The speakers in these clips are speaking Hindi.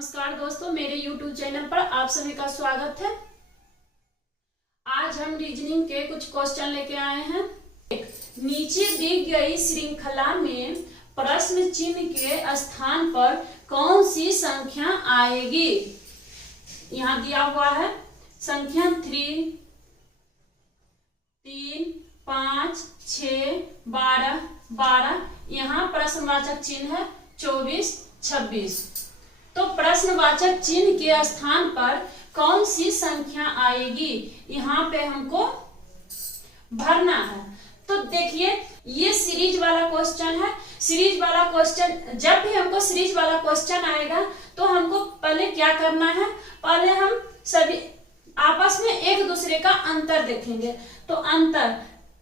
नमस्कार दोस्तों, मेरे YouTube चैनल पर आप सभी का स्वागत है। आज हम रीजनिंग के कुछ क्वेश्चन लेके आए हैं। नीचे दी गई श्रृंखला में प्रश्न चिन्ह के स्थान पर कौन सी संख्या आएगी? यहाँ दिया हुआ है संख्या 3, 5, 6, 12, 12। यहाँ प्रश्नवाचक चिन्ह है 24, 26। तो प्रश्नवाचक चिन्ह के स्थान पर कौन सी संख्या आएगी, यहाँ पे हमको भरना है। तो देखिए, ये सीरीज वाला क्वेश्चन है। सीरीज वाला क्वेश्चन, जब भी हमको सीरीज वाला क्वेश्चन आएगा तो हमको पहले क्या करना है, पहले हम सभी आपस में एक दूसरे का अंतर देखेंगे। तो अंतर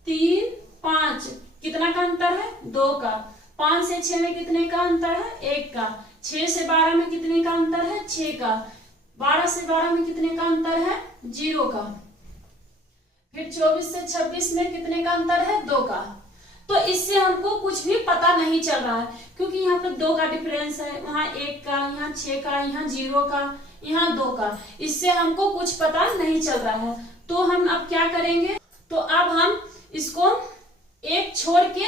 3, 5 कितना का अंतर है? 2 का। 5 से 6 में कितने का अंतर है? 1 का। 6 से 12 में कितने का अंतर है? 6 का। 12 से 12 में कितने का अंतर है? 0 का। फिर 24 से 26 में कितने का अंतर है? 2 का। तो इससे हमको कुछ भी पता नहीं चल रहा है, क्योंकि यहाँ पे 2 का डिफरेंस है, वहां 1 का, यहाँ 6 का, यहाँ 0 का, यहाँ 2 का। इससे हमको कुछ पता नहीं चल रहा है। तो हम अब क्या करेंगे? तो अब हम इसको एक छोड़ के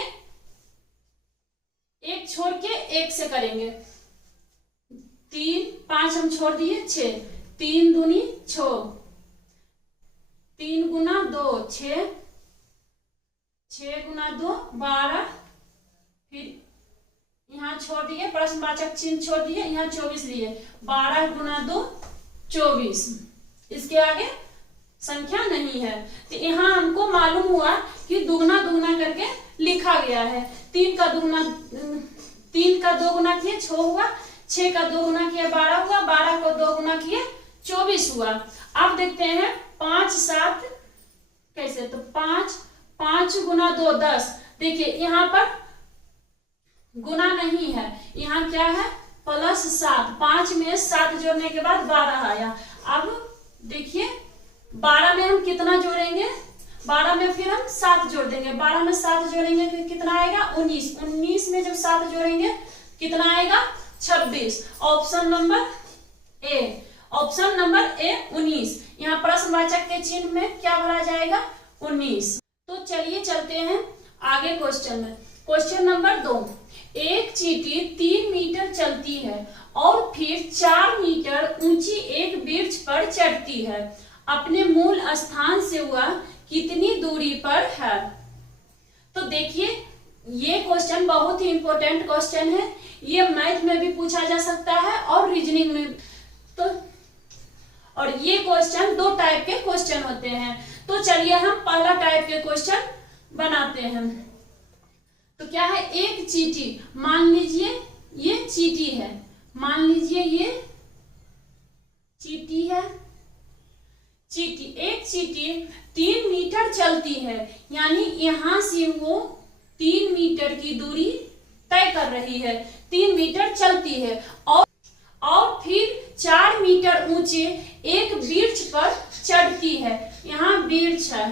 एक से करेंगे। 3, 5 हम छोड़ दिए, 6, 3 दूनी 6, 3 गुना 2 6, 6 गुना 2 12। फिर यहाँ छोड़ दिए, प्रश्नवाचक चिन्ह छोड़ दिए, यहाँ 24 लिए, 12 गुना 2 24। इसके आगे संख्या नहीं है। तो यहाँ हमको मालूम हुआ कि दुगना दुगना करके लिखा गया है। 3 का 2 गुना किए 6 हुआ, 6 का 2 गुना किए 12 हुआ, 12 को 2 गुना किए 24 हुआ। अब देखते हैं 5, 7 कैसे। तो 5 गुना 2 10। देखिए यहाँ पर गुना नहीं है, यहाँ क्या है? +7। 5 में 7 जोड़ने के बाद 12 आया। अब देखिए 12 में हम कितना जोड़ेंगे? 12 में फिर हम 7 जोड़ देंगे। 12 में 7 जोड़ेंगे तो कितना आएगा? 19। 19 में जब 7 जोड़ेंगे कितना आएगा? 26। Option number A. Option number A 19। यहाँ प्रश्नवाचक के चिन्ह में क्या भरा जाएगा? 19। तो चलिए चलते हैं आगे क्वेश्चन में। Question number 2। एक चींटी 3 मीटर चलती है और फिर 4 मीटर ऊंची एक वृक्ष पर चढ़ती है। अपने मूल स्थान से वह कितनी दूरी पर है? तो देखिए, ये क्वेश्चन बहुत ही इंपॉर्टेंट क्वेश्चन है। ये मैथ में भी पूछा जा सकता है और रीजनिंग में। तो और ये क्वेश्चन 2 टाइप के क्वेश्चन होते हैं। तो चलिए हम पहला टाइप के क्वेश्चन बनाते हैं। तो क्या है? एक चींटी, मान लीजिए ये चींटी है, मान लीजिए ये चींटी है। एक चींटी 3 मीटर चलती है, यानी यहां से वो 3 मीटर की दूरी तय कर रही है। 3 मीटर चलती है और फिर 4 मीटर ऊंचे एक वृक्ष पर चढ़ती है। यहाँ वृक्ष है,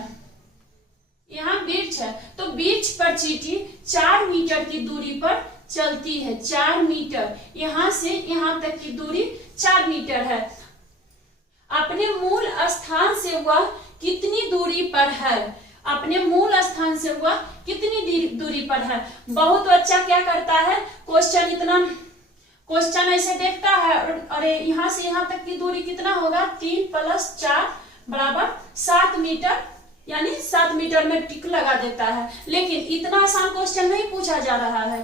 यहाँ वृक्ष है। तो वृक्ष पर चींटी 4 मीटर की दूरी पर चलती है। 4 मीटर, यहां से यहां तक की दूरी 4 मीटर है। अपने मूल स्थान से वह कितनी दूरी पर है? अपने मूल स्थान से वह कितनी दूरी पर है? बहुत बच्चा क्या करता है, क्वेश्चन ऐसे देखता है, अरे यहाँ से यहाँ तक की दूरी कितना होगा? 3 + 4 बराबर 7 मीटर, यानी 7 मीटर में टिक लगा देता है। लेकिन इतना आसान क्वेश्चन नहीं पूछा जा रहा है।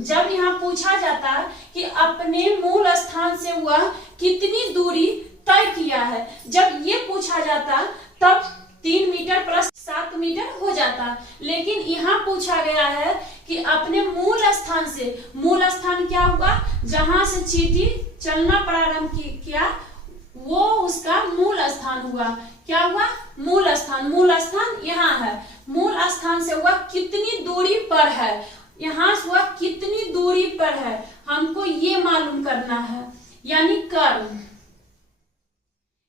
जब यहाँ पूछा जाता है कि अपने मूल स्थान से वह कितनी दूरी तय किया है, जब ये पूछा जाता तब 3 मीटर + 7 मीटर हो जाता। लेकिन यहाँ पूछा गया है कि अपने मूल स्थान से, मूल स्थान क्या होगा? जहां से चींटी चलना प्रारंभ किया वो उसका मूल स्थान हुआ। क्या हुआ? मूल स्थान। मूल स्थान यहाँ है। मूल स्थान से वह कितनी दूरी पर है, यहाँ से वह कितनी दूरी पर है, हमको ये मालूम करना है। यानी कर्म,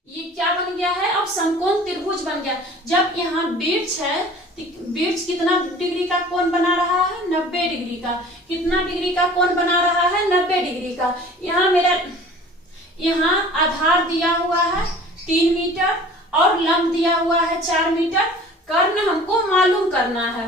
ये क्या बन गया है? अब समकोण त्रिभुज बन गया। जब यहाँ वृक्ष है, वृक्ष कितना डिग्री का कोण बना रहा है? 90 डिग्री का। कितना डिग्री का कोण बना रहा है? 90 डिग्री का। यहाँ मेरा यहाँ आधार दिया हुआ है 3 मीटर और लंब दिया हुआ है 4 मीटर। कर्ण हमको मालूम करना है।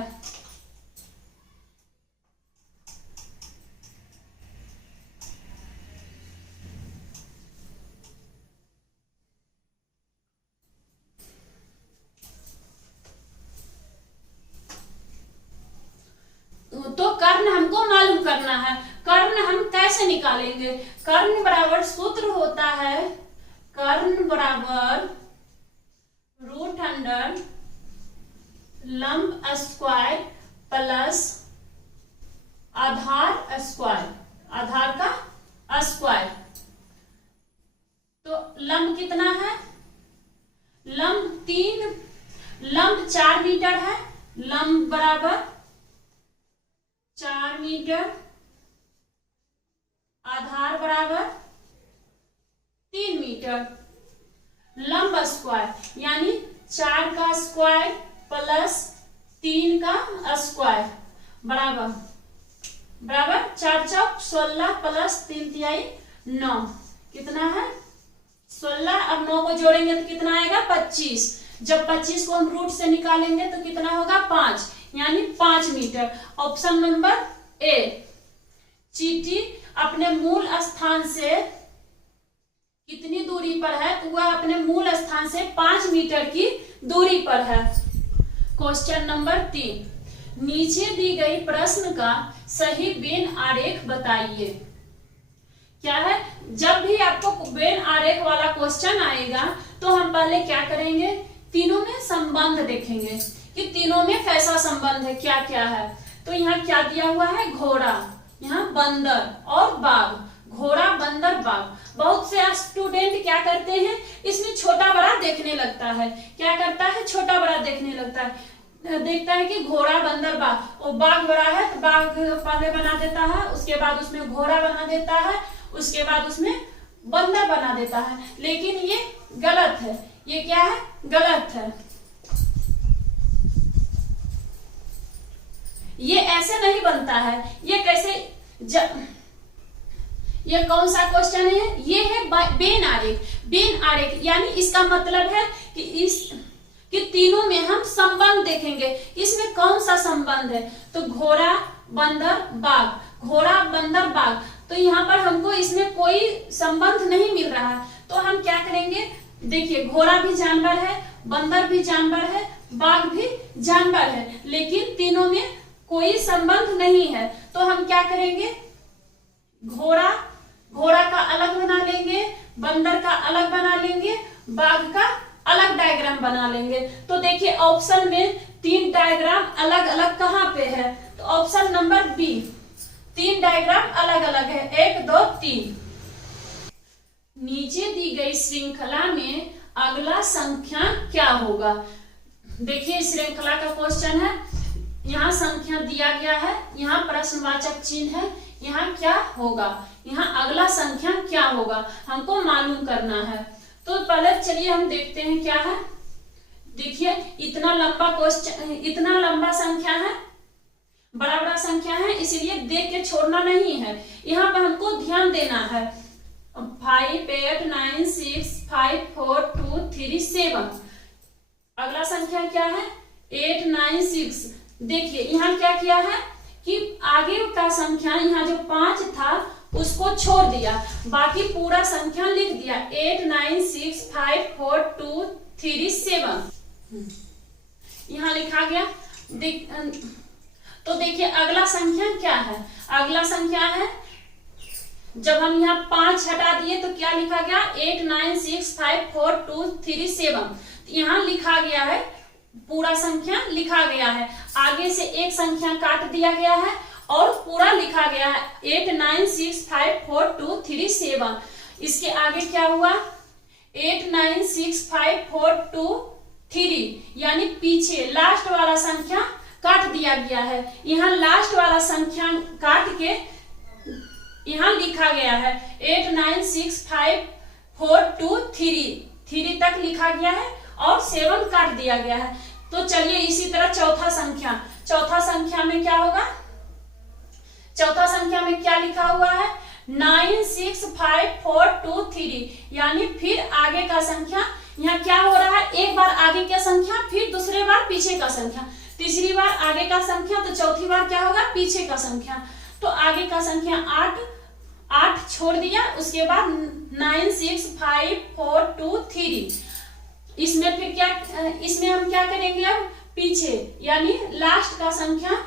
तो कर्ण हमको मालूम करना है। कर्ण हम कैसे निकालेंगे? कर्ण बराबर सूत्र होता है, कर्ण बराबर रूट अंडर लंब स्क्वायर प्लस आधार स्क्वायर, आधार का स्क्वायर। तो लंब कितना है? लंब 4 मीटर है। लंब बराबर 4 मीटर, आधार बराबर 3 मीटर। लंब स्क्वायर यानी 4 का स्क्वायर प्लस 3 का स्क्वायर बराबर 4 चौक 16 प्लस 3 तिहाई 9। कितना है? 16। अब 9 को जोड़ेंगे तो कितना आएगा? 25। जब 25 को हम रूट से निकालेंगे तो कितना होगा? 5, यानी 5 मीटर। Option number A. चींटी अपने मूल स्थान से कितनी दूरी पर है? तो वह अपने मूल स्थान से 5 मीटर की दूरी पर है। क्वेश्चन नंबर 3, नीचे दी गई प्रश्न का सही वेन आरेख बताइए। क्या है? जब भी आपको वेन आरेख वाला क्वेश्चन आएगा तो हम पहले क्या करेंगे? तीनों में संबंध देखेंगे कि तीनों में कैसा संबंध है, क्या क्या है। तो यहाँ क्या दिया हुआ है? घोड़ा, यहाँ बंदर और बाघ। घोड़ा, बंदर, बाघ। बहुत से स्टूडेंट क्या करते हैं, इसमें छोटा बड़ा देखने लगता है। क्या करता है? छोटा बड़ा देखने लगता है। देखता है कि घोड़ा, बंदर, बाघ, और बाघ बड़ा है तो बाघ पहले बना देता है, उसके बाद उसमें घोड़ा बना देता है, उसके बाद उसमें बंदर बना देता है। लेकिन ये गलत है। ये क्या है? गलत है। ये ऐसे नहीं बनता है। ये कैसे? ये कौन सा क्वेश्चन है? ये है वेन आरेख। वेन आरेख यानी इसका मतलब है कि तीनों में हम संबंध देखेंगे। इसमें कौन सा संबंध है? तो घोड़ा, बंदर, बाघ। घोड़ा, बंदर, बाघ। तो यहाँ पर हमको इसमें कोई संबंध नहीं मिल रहा। तो हम क्या करेंगे? देखिए, घोड़ा भी जानवर है, बंदर भी जानवर है, बाघ भी जानवर है, लेकिन तीनों में कोई संबंध नहीं है। तो हम क्या करेंगे? घोड़ा का अलग बना लेंगे, बंदर का अलग बना लेंगे, बाघ का अलग डायग्राम बना लेंगे। तो देखिए ऑप्शन में 3 डायग्राम अलग अलग कहाँ पे है? तो ऑप्शन नंबर बी, 3 डायग्राम अलग अलग है। 1, 2, 3। नीचे दी गई श्रृंखला में अगला संख्या क्या होगा? देखिए श्रृंखला का क्वेश्चन है, यहाँ संख्या दिया गया है, यहाँ प्रश्नवाचक चिन्ह है, यहाँ क्या होगा? यहाँ अगला संख्या क्या होगा हमको मालूम करना है। तो पहले चलिए हम देखते हैं क्या है। देखिए इतना लंबा क्वेश्चन, इतना लंबा संख्या है, बड़ा बड़ा संख्या है, इसीलिए देख के छोड़ना नहीं है। यहाँ पर हमको ध्यान देना है। 5, 8, 9, 6, 5, 4, 2, 3, 7। अगला संख्या क्या है? 8, 9, 6। देखिए यहाँ क्या किया है कि आगे का संख्या यहाँ जो 5 था उसको छोड़ दिया, बाकी पूरा संख्या लिख दिया। 8, 9, 6, 5, 4, 2, 3, 7 यहाँ लिखा गया। तो देखिए अगला संख्या क्या है? अगला संख्या है, जब हम यहाँ 5 हटा दिए तो क्या लिखा गया? 8, 9, 6, 5, 4, 2, 3, 7 यहाँ लिखा गया है, पूरा संख्या लिखा गया है। आगे से एक संख्या काट दिया गया है और पूरा लिखा गया है 8, 9, 6, 5, 4, 2, 3, 7। इसके आगे क्या हुआ? 8, 9, 6, 5, 4, 2, 3 यानी पीछे लास्ट वाला संख्या काट दिया गया है। यहाँ लास्ट वाला संख्या काट के यहाँ लिखा गया है 8, 9, 6, 5, 4, 2, 3 तक लिखा गया है और 7 काट दिया गया है। तो चलिए इसी तरह चौथा संख्या में क्या होगा? चौथा संख्या में क्या लिखा हुआ है? 96543, यानी फिर आगे का संख्या। यहाँ क्या हो रहा है, एक बार आगे का संख्या, फिर दूसरे बार पीछे का संख्या, तीसरी बार आगे का संख्या, तो चौथी बार क्या होगा, पीछे का संख्या। तो आगे का संख्या 8 छोड़ दिया, उसके बाद 96543। इसमें फिर क्या, इसमें हम क्या करेंगे, अब पीछे यानी लास्ट का संख्या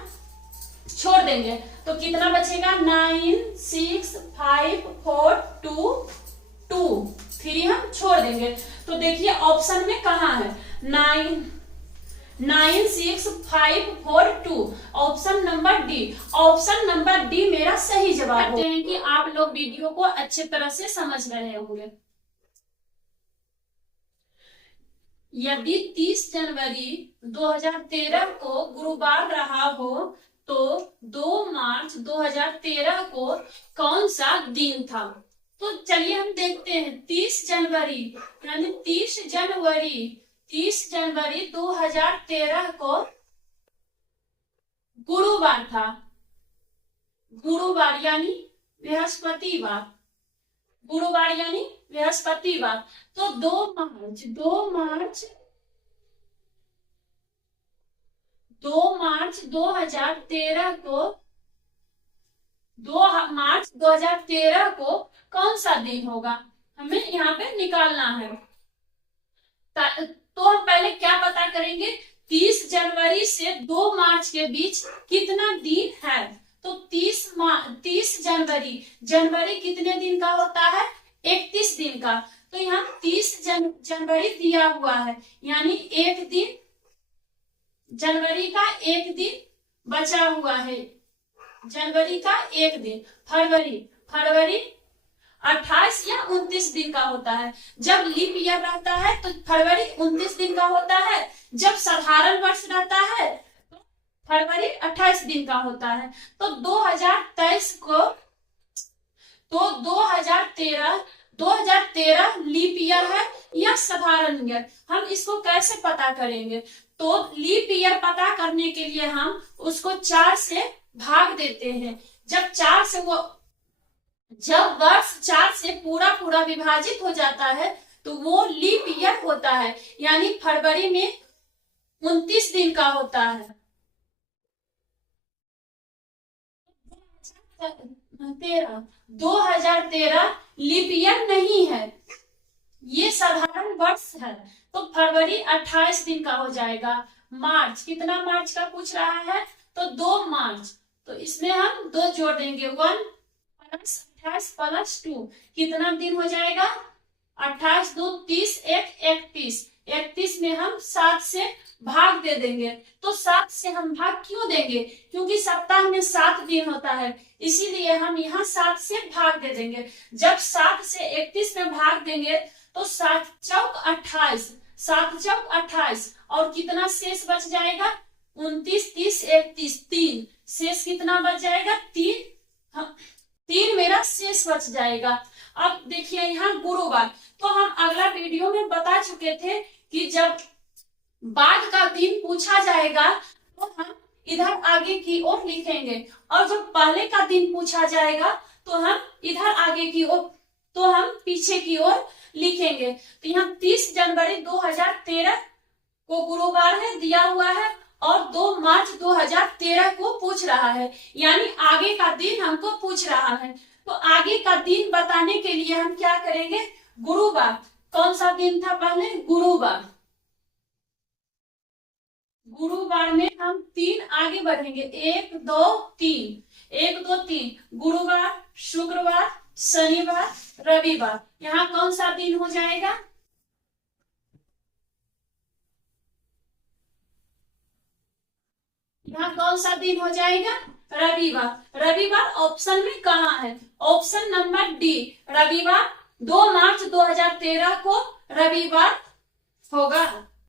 छोड़ देंगे, तो कितना बचेगा, 96542 हम छोड़ देंगे। तो देखिए ऑप्शन में कहाँ है, 96542, option number D. Option number D मेरा सही जवाब है। कि आप लोग वीडियो को अच्छे तरह से समझ रहे होंगे। यदि 30 जनवरी 2013 को गुरुवार रहा हो तो 2 मार्च 2013 को कौन सा दिन था। तो चलिए हम देखते हैं, 30 जनवरी यानी 30 जनवरी 2013 को गुरुवार था। गुरुवार यानी बृहस्पतिवार, गुरुवार यानी बृहस्पतिवार। तो 2 मार्च 2013 को 2 मार्च 2013 को कौन सा दिन होगा, हमें यहाँ पे निकालना है। तो हम पहले क्या पता करेंगे, 30 जनवरी से 2 मार्च के बीच कितना दिन है। तो 30 जनवरी कितने दिन का होता है, 31 दिन का। तो यहाँ 30 जनवरी दिया हुआ है, यानी एक दिन, जनवरी का एक दिन बचा हुआ है, जनवरी का एक दिन। फरवरी 28 या 29 दिन का होता है। जब लीप ईयर रहता है तो फरवरी 29 दिन का होता है, जब साधारण वर्ष रहता है तो फरवरी 28 दिन का होता है। तो 2023 को, तो 2013 लीप ईयर है या साधारण ईयर, हम इसको कैसे पता करेंगे। तो लीप ईयर पता करने के लिए हम उसको 4 से भाग देते हैं। जब वर्ष 4 से पूरा विभाजित हो जाता है तो वो लीप ईयर होता है, यानी फरवरी में 29 दिन का होता है। 2013 लीप ईयर नहीं है, ये साधारण वर्ष है, तो फरवरी 28 दिन का हो जाएगा। मार्च, कितना मार्च का पूछ रहा है, तो 2 मार्च, तो इसमें हम 2 जोड़ देंगे, 1 + 28 + 2 कितना दिन हो जाएगा, 28 × 2 = 30, 1 = 31 में हम 7 से भाग दे देंगे। तो 7 से हम भाग क्यों देंगे, क्योंकि सप्ताह में 7 दिन होता है, इसीलिए हम यहाँ 7 से भाग दे देंगे। जब 7 से 31 में भाग देंगे तो 7 चौक 28, 7 चौक 28, और कितना शेष बच जाएगा, 29, 30, 31, 3 शेष कितना बच जाएगा, 3 मेरा शेष बच जाएगा। अब देखिए यहाँ गुरुवार, तो हम अगला वीडियो में बता चुके थे कि जब बाद का दिन पूछा जाएगा तो हम इधर आगे की ओर लिखेंगे, और जब पहले का दिन पूछा जाएगा तो हम इधर आगे की ओर, तो हम पीछे की ओर लिखेंगे। तो यहाँ 30 जनवरी 2013 को गुरुवार है दिया हुआ है, और 2 मार्च 2013 को पूछ रहा है, यानी आगे का दिन हमको पूछ रहा है। तो आगे का दिन बताने के लिए हम क्या करेंगे, गुरुवार, कौन सा दिन था पहले, गुरुवार। गुरुवार में हम 3 आगे बढ़ेंगे, 1 2 3, गुरुवार, शुक्रवार, शनिवार, रविवार। यहाँ कौन सा दिन हो जाएगा, यहाँ कौन सा दिन हो जाएगा, रविवार। रविवार ऑप्शन में कहाँ है, ऑप्शन नंबर डी, रविवार। 2 मार्च 2013 को रविवार होगा।